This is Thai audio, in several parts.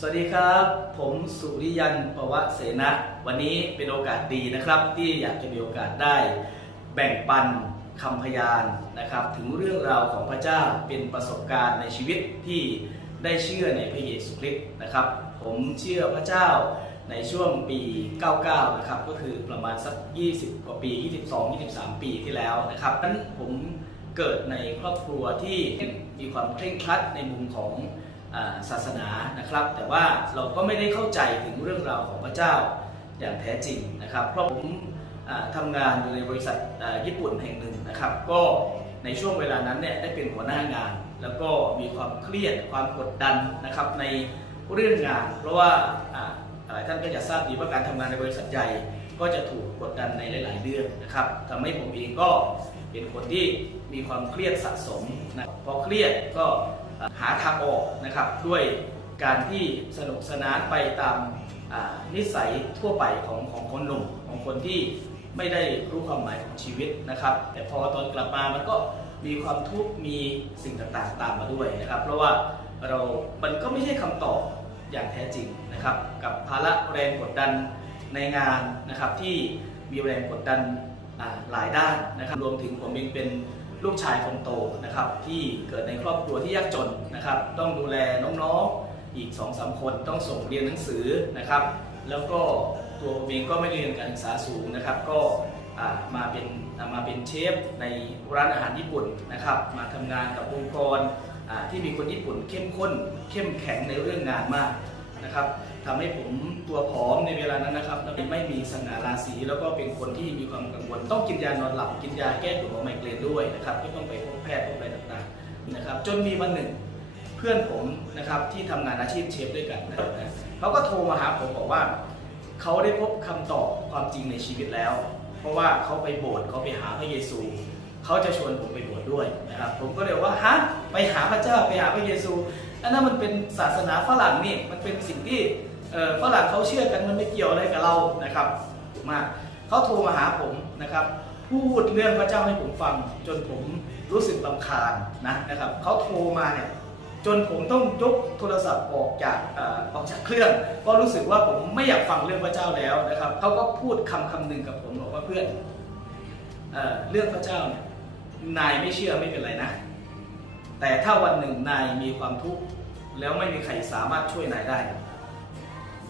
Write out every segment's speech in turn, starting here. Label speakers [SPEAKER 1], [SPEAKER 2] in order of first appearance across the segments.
[SPEAKER 1] สวัสดีครับ ผมสุริยันปวะเสนะวันนี้เป็นโอกาสดีนะครับ ที่อยากจะมีโอกาสได้แบ่งปันคำพยานนะครับ ถึงเรื่องราวของพระเจ้าเป็นประสบการณ์ในชีวิตที่ได้เชื่อในพระเยซูคริสต์นะครับ ผมเชื่อพระเจ้าในช่วงปี 99 นะครับ ก็คือประมาณสัก 20 กว่าปี 22 23 ปีที่แล้วนะครับนั้นผมเกิดในครอบครัวที่มีความเคร่งครัดในมุมของ ศาสนานะครับ แต่ว่าเราก็ไม่ได้เข้าใจถึงเรื่องราวของพระเจ้าอย่างแท้จริงนะครับ เพราะผมอ่าทำงานอยู่ในบริษัทญี่ปุ่นแห่งหนึ่งนะครับ ก็ในช่วงเวลานั้นเนี่ยได้เป็นหัวหน้างาน แล้วก็มีความเครียดความกดดันนะครับในเรื่องงาน เพราะว่าหลายท่านก็จะทราบดีว่าการทำงานในบริษัทใหญ่ก็จะถูกกดดันในหลาย ๆ เรื่องนะครับทำให้ผมเองก็เป็นคนที่มีความเครียดสะสมนะพอเครียดก็ หาทางออกนะครับด้วยการที่สนุกสนานไปตามนิสัยทั่วไปของของคนหนุ่มของคนที่ไม่ได้รู้ความหมายของชีวิตนะครับ แต่พอตอนกลับมามันก็มีความทุกข์มีสิ่งต่างๆ ตามมาด้วยนะครับ เพราะว่าเรา มันก็ไม่ใช่คำตอบอย่างแท้จริงนะครับ กับภาระแรงกดดันในงานนะครับที่มีแรงกดดันหลายด้านนะครับรวมถึงผมเองเป็น ลูกชายคนโตนะครับที่เกิดในครอบครัวที่ยากจนนะครับต้องดูแลน้องๆอีก2อสคนต้องส่งเรียนหนังสือนะครับ แล้วก็ตัวผมเองก็ไม่เรียนการศึกษาสูงนะครับ ก็มาเป็นมาเป็นเชฟในร้านอาหารญี่ปุ่นนะครับมาทำงานกับองค์กรที่มีคนญี่ปุ่นเข้มข้นเข้มแข็งในเรื่องงานมากนะครับ ทำให้ผมตัวผอมในเวลานั้นนะครับแล้วไม่มีสง่าราศีแล้วก็เป็นคนที่มีความกังวล ต้องกินยานอนหลับกินยาแก้ปวดหัวไมเกรนด้วยนะครับก็ต้องไปพบแพทย์พบอะไรต่างๆนะครับจนมีวันหนึ่งเพื่อนผมนะครับที่ทำงานอาชีพเชฟด้วยกันนะเขาก็โทรมาหาผมบอกว่า เขาได้พบคำตอบความจริงในชีวิตแล้ว เพราะว่าเขาไปโบสถ์เขาไปหาพระเยซูเขาจะชวนผมไปโบสถ์ด้วยนะครับผมก็เลยว่าฮะไปหาพระเจ้าไปหาพระเยซูอันนั้นมันเป็นศาสนาฝรั่งนี่มันเป็นสิ่งที่ ฝรั่งเขาเชื่อกันมันไม่เกี่ยวอะไรกับเรานะครับมากเขาโทรมาหาผมนะครับ พูดเรื่องพระเจ้าให้ผมฟัง จนผมรู้สึกลำคาญนะนะครับเขาโทรมาเนี่ยจนผมต้องยกโทรศัพท์ออกจากเออออกจากเครื่องเพราะรู้สึกว่าผมไม่อยากฟังเรื่องพระเจ้าแล้วนะครับเขาก็พูดคำคำหนึ่งกับผมบอกว่าเพื่อนเออเรื่องพระเจ้าเนี่ยนายไม่เชื่อไม่เป็นไรนะ แต่ถ้าวันหนึ่งนายมีความทุกข์แล้วไม่มีใครสามารถช่วยนายได้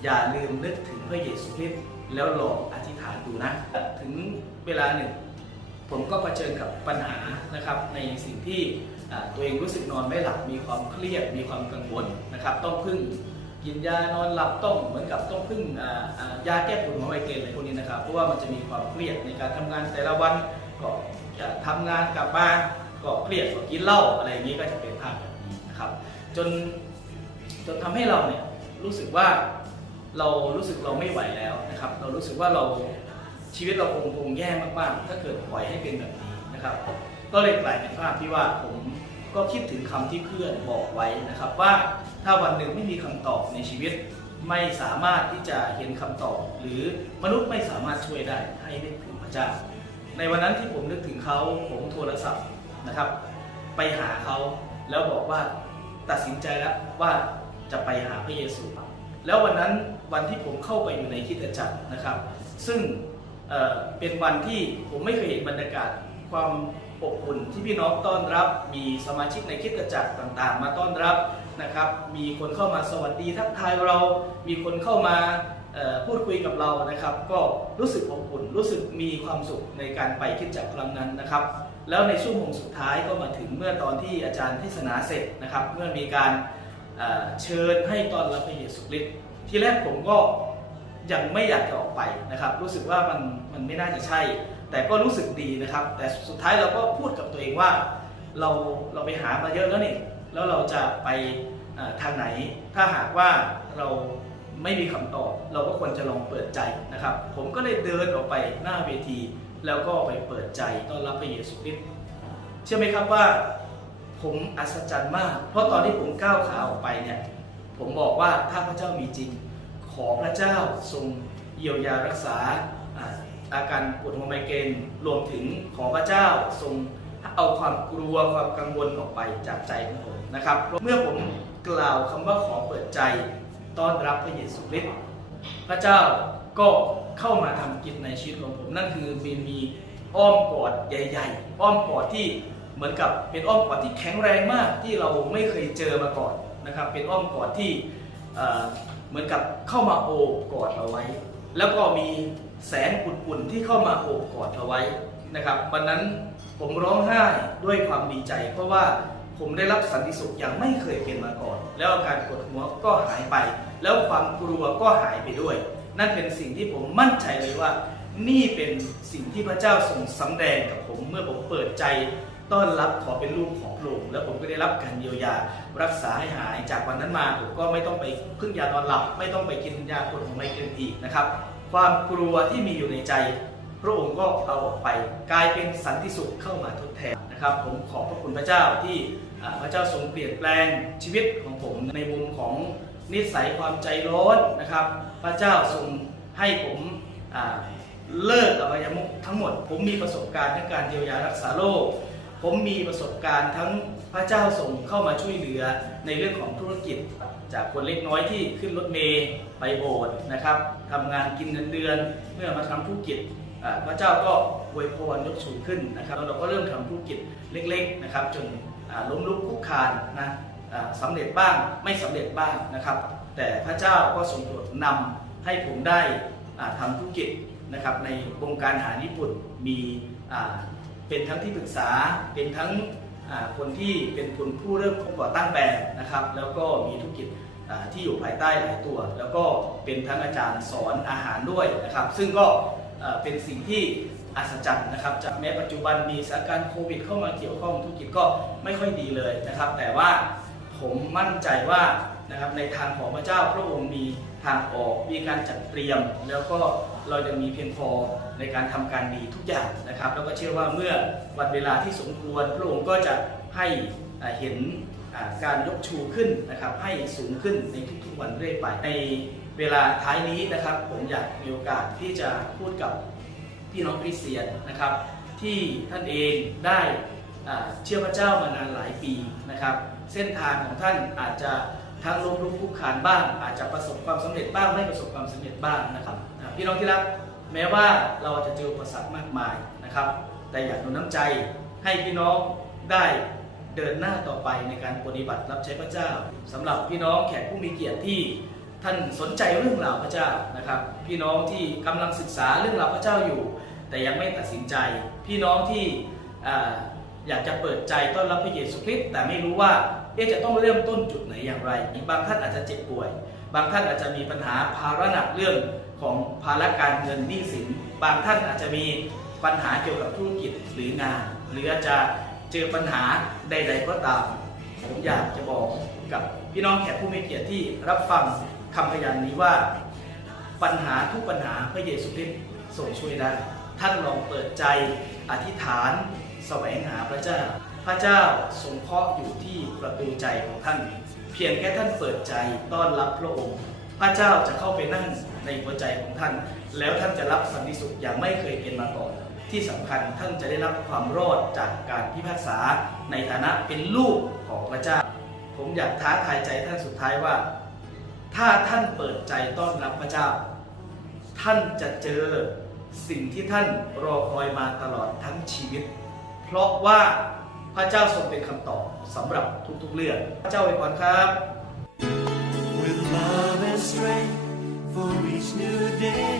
[SPEAKER 1] อย่าลืมนึกถึงพระเยซูคริสต์แล้วลองอธิษฐานดูนะ ถึงเวลาหนึ่ง ผมก็เผชิญกับปัญหานะครับในสิ่งที่ตัวเองรู้สึกนอนไม่หลับมีความเครียดมีความกังวลนะครับ ต้องพึ่งกินยานอนหลับต้องเหมือนกับต้องพึ่งยาแก้ปวดหัวไมเกรนอะไรพวกนี้นะครับ เพราะว่ามันจะมีความเครียดในการทำงานแต่ละวันก็จะทำงานกลับมาก็เครียดก็กินเหล้าอะไรอย่างนี้ก็จะเป็นภาพแบบนี้นะครับ จนจนทำให้เราเนี่ยรู้สึกว่า เรารู้สึกเราไม่ไหวแล้วนะครับ เรารู้สึกว่าเราชีวิตเราคงคงแย่มากๆ ถ้าเกิดปล่อยให้เป็นแบบนี้นะครับ ก็เลยกลายเป็นภาพที่ว่าผมก็คิดถึงคำที่เพื่อนบอกไว้นะครับ ว่าถ้าวันหนึ่งไม่มีคำตอบในชีวิต ไม่สามารถที่จะเห็นคำตอบ หรือมนุษย์ไม่สามารถช่วยได้ให้นึกถึงพระเจ้า ในวันนั้นที่ผมนึกถึงเขาผมโทรศัพท์นะครับ ไปหาเขาแล้วบอกว่าตัดสินใจแล้วว่าจะไปหาพระเยซูแล้ววันนั้น วันที่ผมเข้าไปอยู่ในคิดจักรนะครับ ซึ่งเเป็นวันที่ผมไม่เคยเห็นบรรยากาศความอบอุ่นที่พี่น้องต้อนรับ มีสมาชิกในคิดจักรต่างๆ มาต้อนรับนะครับ มีคนเข้ามาสวัสดีทักทายเรา มีคนเข้ามาพูดคุยกับเรานะครับ ก็รู้สึกอบอุ่นรู้สึกมีความสุขในการไปคิดจักรครั้งนั้นนะครับ แล้วในช่วโมงสุดท้ายก็มาถึงเมื่อตอนที่อาจารย์เทศนาเสร็จนะครับ เมื่อมีการเชิญให้ตอนรับพระเยซูคริสต์ ที่แรกผมก็ยังไม่อยากจะออกไปนะครับ รู้สึกว่ามันมันไม่น่าจะใช่ แต่ก็รู้สึกดีนะครับ แต่สุดท้ายเราก็พูดกับตัวเองว่า เราเราไปหามาเยอะแล้วนี่แล้วเราจะไปทางไหน ถ้าหากว่าเราไม่มีคำตอบ เราก็ควรจะลองเปิดใจนะครับ ผมก็เลยเดินออกไปหน้าเวที แล้วก็ไปเปิดใจต้อนรับพระเยซูคริสต์เชื่อไหมครับว่า ผมอัศจรรย์มาก เพราะตอนที่ผมก้าวขาออกไปเนี่ย ผมบอกว่าถ้าพระเจ้ามีจริง ขอพระเจ้าทรงเยียวยารักษาอาการปวดหัวไมเกรนรวมถึงขอพระเจ้าทรงเอาความกลัวความกังวลออกไปจากใจของผมนะครับเมื่อผมกล่าวคำว่าขอเปิดใจต้อนรับพระเยซูคริสต์พระเจ้าก็เข้ามาทำกิจในชีวิตของผมนั่นคือมีมีอ้อมกอดใหญ่ ๆ อ้อมกอดที่เหมือนกับเป็นอ้อมกอดที่แข็งแรงมากที่เราไม่เคยเจอมาก่อน นะครับเป็นอ้อมกอดที่เหมือนกับเข้ามาโอบกอดเราไว้ แล้วก็มีแสงอุ่นๆที่เข้ามาโอบกอดเราไว้นะครับวันนั้นผมร้องไห้ด้วยความดีใจ เพราะว่าผมได้รับสันติสุขอย่างไม่เคยเป็นมาก่อน แล้วอาการปวดหัวก็หายไป แล้วความกลัวก็หายไปด้วย นั่นเป็นสิ่งที่ผมมั่นใจเลยว่า นี่เป็นสิ่งที่พระเจ้าทรงสำแดงกับผมเมื่อผมเปิดใจ ต้อนรับขอเป็นลูกของพระองค์แล้วผมก็ได้รับการเยียวยารักษาให้หายจากวันนั้นมาผมก็ไม่ต้องไปพึ่งยานอนหลับ ไม่ต้องไปกินยาปวดหัวไมเกรนอีกนะครับ ความกลัวที่มีอยู่ในใจ พระองค์ก็เอาออกไปกลายเป็นสันติสุขเข้ามาทดแทนนะครับ ผมขอบพระคุณพระเจ้าที่พระเจ้าทรงเปลี่ยนแปลงชีวิตของผมในมุมของนิสัยความใจร้อนนะครับ พระเจ้าทรงให้ผมเลิกอบายมุขทั้งหมด ผมมีประสบการณ์ในการเยียวยารักษาโรค ผมมีประสบการณ์ทั้งพระเจ้าส่งเข้ามาช่วยเหลือในเรื่องของธุรกิจ จากคนเล็กน้อยที่ขึ้นรถเมย์ไปโบสถ์นะครับทำงานกินเงินเดือน เมื่อมาทำธุรกิจพระเจ้าก็อวยพรยกสูงขึ้นนะครับแล้วเราก็เริ่มทำธุรกิจเล็กๆนะครับจนล้มลุกคุกคานนะสำเร็จบ้างไม่สำเร็จบ้างนะครับ แต่พระเจ้าก็ทรงโปรดนำให้ผมได้อ่าทำธุรกิจนะครับในวงการอาหารญี่ปุ่นมี เป็นทั้งที่ปรึกษาเป็นทั้งคนที่เป็นคนผู้เริ่มก่อตั้งแบรนด์นะครับ แล้วก็มีธุรกิจที่อยู่ภายใต้หลายตัว แล้วก็เป็นทั้งอาจารย์สอนอาหารด้วยนะครับ ซึ่งก็เอ่อเป็นสิ่งที่อัศจรรย์นะครับจากแม้ปัจจุบันมีสถานการณ์โควิดเข้ามาเกี่ยวข้องธุรกิจก็ไม่ค่อยดีเลยนะครับ แต่ว่าผมมั่นใจว่านะครับในทางของพระเจ้าพระองค์มีทางออกมีการจัดเตรียมแล้วก็ เรายังมีเพียงพอในการทำการดีทุกอย่างนะครับ แล้วก็เชื่อว่าเมื่อวันเวลาที่สมควรพระองค์ก็จะให้เห็นการยกชูขึ้นนะครับ ให้สูงขึ้นในทุกๆวันเรื่อยไป ในเวลาท้ายนี้นะครับ ผมอยากมีโอกาสที่จะพูดกับพี่น้องคริสเตียนนะครับ ที่ท่านเองได้เชื่อพระเจ้ามานานหลายปีนะครับ เส้นทางของท่านอาจจะทั้งล้มลุกคลุกคานบ้าง อาจจะประสบความสำเร็จบ้างไม่ประสบความสำเร็จบ้างนะครับ พี่น้องที่รักแม้ว่าเราจะเจออุปสรรคมากมายนะครับ แต่อยากหนุนน้ำใจให้พี่น้องได้เดินหน้าต่อไปในการปฏิบัติรับใช้พระเจ้าสำหรับพี่น้องแขกผู้มีเกียรติที่ท่านสนใจเรื่องราวพระเจ้านะครับ พี่น้องที่กำลังศึกษาเรื่องราวพระเจ้าอยู่ แต่ยังไม่ตัดสินใจ พี่น้องที่อยากจะเปิดใจต้อนรับพระเยซูคริสต์แต่ไม่รู้ว่าเอ๊จะต้องเริ่มต้นจุดไหนอย่างไรบางท่านอาจจะเจ็บป่วย บางท่านอาจจะมีปัญหาภาระหนักเรื่อง ของภาระการเงินหนี้สิน บางท่านอาจจะมีปัญหาเกี่ยวกับธุรกิจหรืองาน หรืออาจจะเจอปัญหาใด ๆ ก็ตาม ผมอยากจะบอกกับพี่น้องแขกผู้มีเกียรติที่รับฟังคำพยานนี้ว่า ปัญหาทุกปัญหาพระเยซูคริสต์ทรงช่วยได้ ท่านลองเปิดใจอธิษฐานแสวงหาพระเจ้า พระเจ้าทรงเคาะอยู่ที่ประตูใจของท่าน เพียงแค่ท่านเปิดใจต้อนรับพระองค์ พระเจ้าจะเข้าไปนั่ง ในหัวใจของท่าน แล้วท่านจะรับสันติสุขอย่างไม่เคยเป็นมาก่อน ที่สำคัญท่านจะได้รับความรอดจากการพิพากษาในฐานะเป็นลูกของพระเจ้า ผมอยากท้าทายใจท่านสุดท้ายว่า ถ้าท่านเปิดใจต้อนรับพระเจ้า ท่านจะเจอสิ่งที่ท่านรอคอยมาตลอดทั้งชีวิต เพราะว่าพระเจ้าทรงเป็นคำตอบสำหรับทุกๆเรื่อง พระเจ้าอวยพรครับ
[SPEAKER 2] each new day.